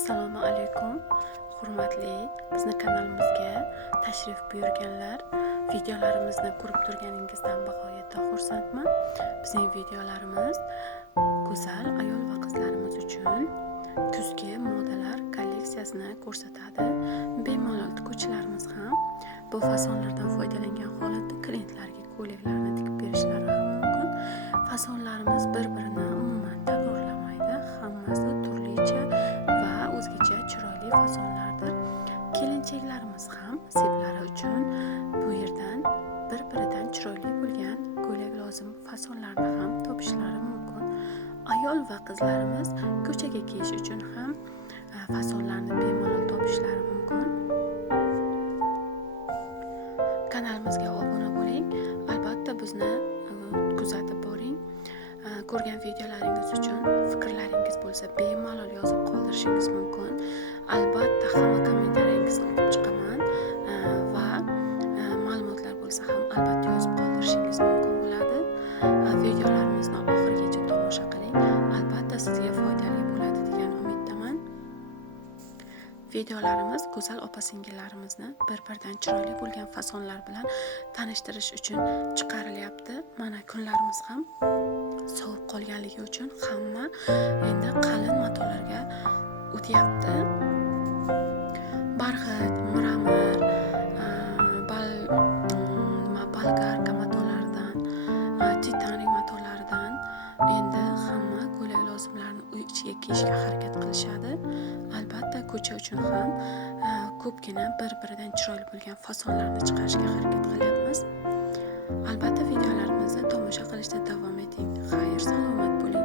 Assalomu alaykum, hurmatli bizni kanalimizga tashrif buyurganlar. Videolarimizni ko'rib turganingizdan bag'oyatda xursandman. Bizning videolarimiz go'zal ayol va qizlarimiz uchun kuzgi modalar kolleksiyasini ko'rsatadi. Bemalol tikuvchilarimiz ham bu fasonlardan foydalangan holatda klientlarga ko'ylaklarni tikib berishlari ham mumkin. Fasonlarimiz bir-birini umuman takrorlamaydi. Hammasi turlicha va o'zgacha chiroyli fasonlardir. Kelinchaklarimiz ham sevlari uchun bu yerdan bir-biridan chiroyli bo'lgan ko'ylak lozim fasonlarni ham topishlari mumkin. Ayol va qizlarimiz ko'chaga kiyish uchun ham fasonlarni bemalol topishlari mumkin. Kanalimizga obuna bo'ling. Albatta bizni kuzatib boring. Ko'rgan videolaringiz uchun fikrlaringiz bo'lsa bemalol yozib qoldirishingiz mumkin. Albatta hamma kommentariyaringizni o'qib chiqaman va ma'lumotlar bo'lsa ham albatta yozib qoldirishingiz mumkin bo'ladi. Videolarimizni oxirigacha tomosha qiling. Albatta sizga foydali bo'ladi degan umiddaman. Videolarimiz go'zal opa-singillarimizni bir-biridan chiroyli bo'lgan fasonlar bilan tanishtirish uchun chiqarilyapti. Mana kunlarimiz ham sovib qolganligi uchun hamma endi qalin matolarga o'tyapti. Barxit, miramir, bolgarka matolaridan, titanik matolaridan endi hamma ko'ylak lozimlarini uy ichiga kiyishga harakat qilishadi. Albatta ko'cha uchun ham ko'pgina bir-biridan chiroyli bo'lgan fasonlarni chiqarishga harakat qilyapmiz. Albatta videolarimizni tomosha qilishda davom eting. Xayr, salomat bo'ling.